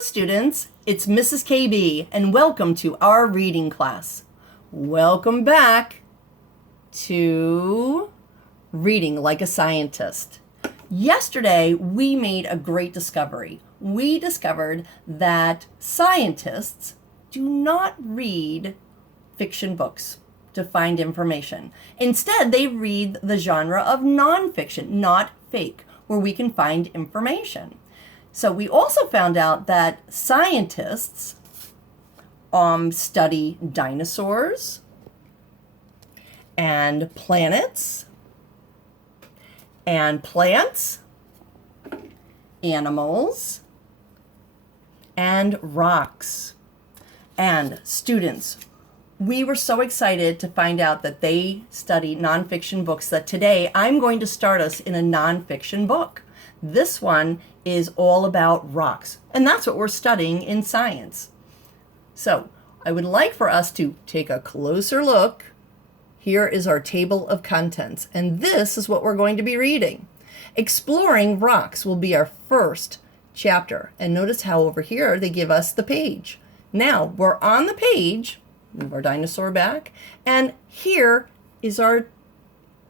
Students, it's Mrs. KB and welcome to our reading class. Welcome back to Reading Like a Scientist. Yesterday, we made a great discovery. We discovered that scientists do not read fiction books to find information. Instead, they read the genre of nonfiction, not fake, where we can find information. So we also found out that scientists study dinosaurs and planets and plants, animals, and rocks. And students, we were so excited to find out that they study nonfiction books that today I'm going to start us in a nonfiction book. This one is all about rocks, and that's what we're studying in science. So I would like for us to take a closer look. Here is our table of contents, and this is what we're going to be reading. Exploring Rocks will be our first chapter, and notice how over here they give us the page. Now we're on the page, move our dinosaur back, and here is our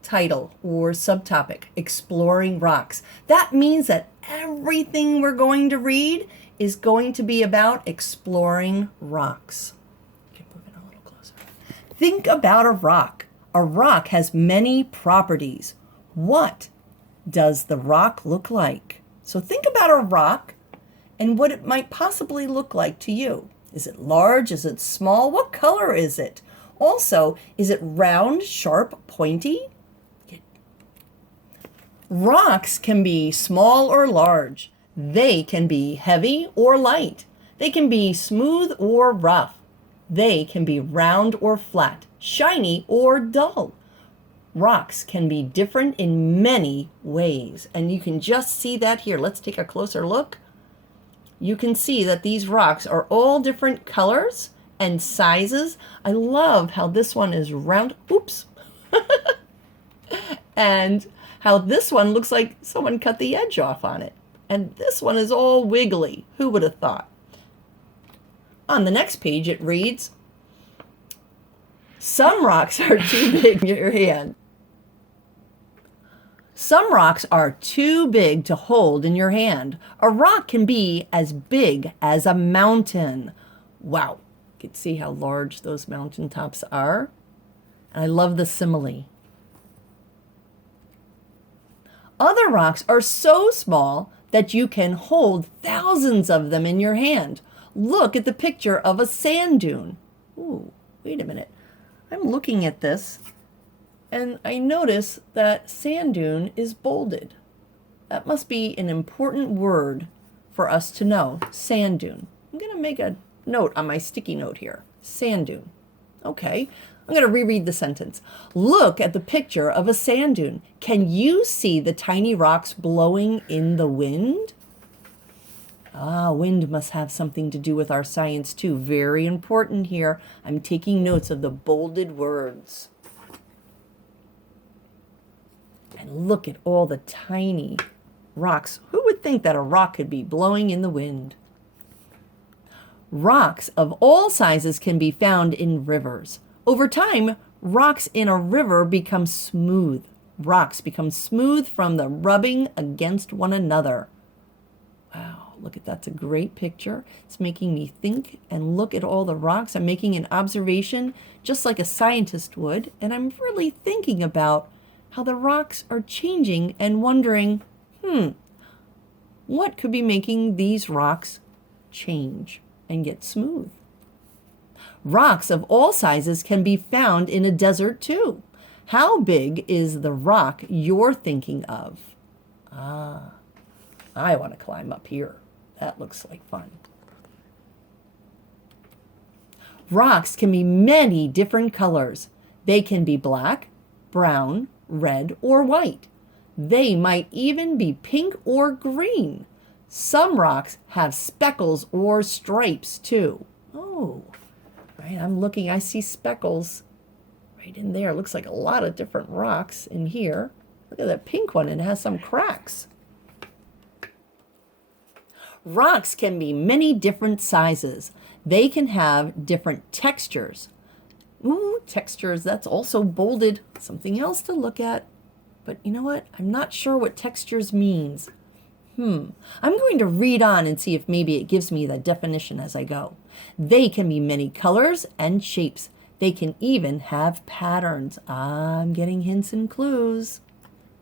title or subtopic, Exploring Rocks. That means that everything we're going to read is going to be about exploring rocks. Okay, move it a little closer. Think about a rock. A rock has many properties. What does the rock look like? So think about a rock and what it might possibly look like to you. Is it large? Is it small? What color is it? Also, is it round, sharp, pointy? Rocks can be small or large. They can be heavy or light. They can be smooth or rough. They can be round or flat, shiny or dull. Rocks can be different in many ways, and you can just see that here. Let's take a closer look. You can see that these rocks are all different colors and sizes. I love how this one is round. Oops. And how this one looks like someone cut the edge off on it. And this one is all wiggly. Who would have thought? On the next page it reads, some rocks are too big in your hand. Some rocks are too big to hold in your hand. A rock can be as big as a mountain. Wow. You can see how large those mountain tops are. And I love the simile. Other rocks are so small that you can hold thousands of them in your hand. Look at the picture of a sand dune. Ooh, wait a minute. I'm looking at this and I notice that sand dune is bolded. That must be an important word for us to know. Sand dune. I'm going to make a note on my sticky note here. Sand dune. Okay. I'm going to reread the sentence. Look at the picture of a sand dune. Can you see the tiny rocks blowing in the wind? Ah, wind must have something to do with our science too. Very important here. I'm taking notes of the bolded words. And look at all the tiny rocks. Who would think that a rock could be blowing in the wind? Rocks of all sizes can be found in rivers. Over time, rocks in a river become smooth. Rocks become smooth from the rubbing against one another. Wow, look at that's a great picture. It's making me think and look at all the rocks. I'm making an observation just like a scientist would, and I'm really thinking about how the rocks are changing and wondering, what could be making these rocks change and get smooth? Rocks of all sizes can be found in a desert too. How big is the rock you're thinking of? Ah, I want to climb up here. That looks like fun. Rocks can be many different colors. They can be black, brown, red, or white. They might even be pink or green. Some rocks have speckles or stripes too. Oh. Right, I'm looking, I see speckles right in there. It looks like a lot of different rocks in here. Look at that pink one, and it has some cracks. Rocks can be many different sizes. They can have different textures. Ooh, textures, that's also bolded. Something else to look at. But you know what? I'm not sure what textures means. I'm going to read on and see if maybe it gives me the definition as I go. They can be many colors and shapes. They can even have patterns. I'm getting hints and clues.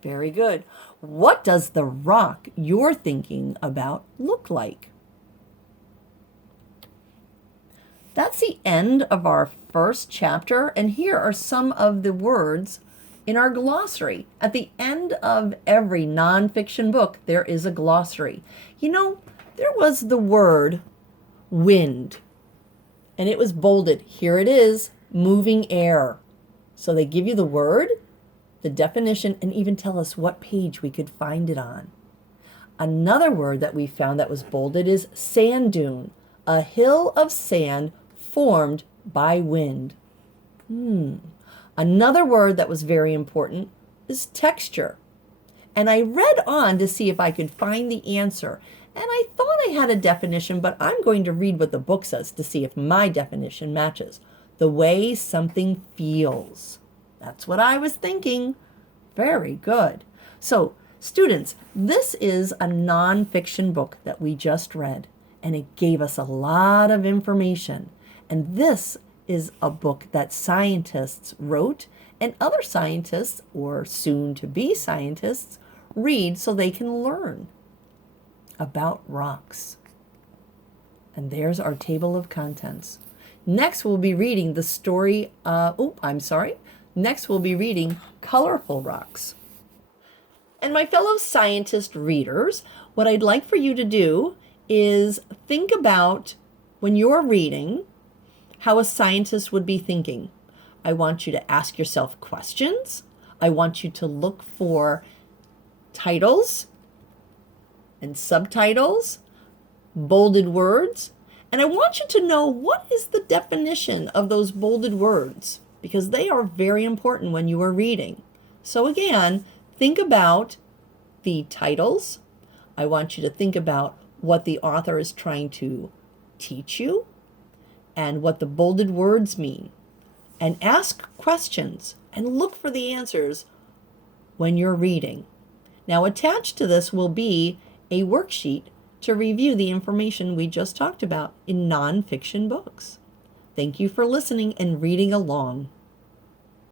Very good. What does the rock you're thinking about look like? That's the end of our first chapter, and here are some of the words in our glossary. At the end of every nonfiction book, there is a glossary. You know, there was the word wind, and it was bolded. Here it is, moving air. So they give you the word, the definition, and even tell us what page we could find it on. Another word that we found that was bolded is sand dune, a hill of sand formed by wind. Another word that was very important is texture. And I read on to see if I could find the answer. And I thought I had a definition, but I'm going to read what the book says to see if my definition matches. The way something feels. That's what I was thinking. Very good. So, students, this is a nonfiction book that we just read, and it gave us a lot of information. And this is a book that scientists wrote, and other scientists, or soon-to-be scientists, read so they can learn about rocks. And there's our table of contents. Next, we'll be reading the story, Next, we'll be reading Colorful Rocks. And my fellow scientist readers, what I'd like for you to do is think about, when you're reading, how a scientist would be thinking. I want you to ask yourself questions. I want you to look for titles and subtitles, bolded words, and I want you to know what is the definition of those bolded words, because they are very important when you are reading. So again, think about the titles. I want you to think about what the author is trying to teach you and what the bolded words mean. And ask questions and look for the answers when you're reading. Now, attached to this will be a worksheet to review the information we just talked about in nonfiction books. Thank you for listening and reading along.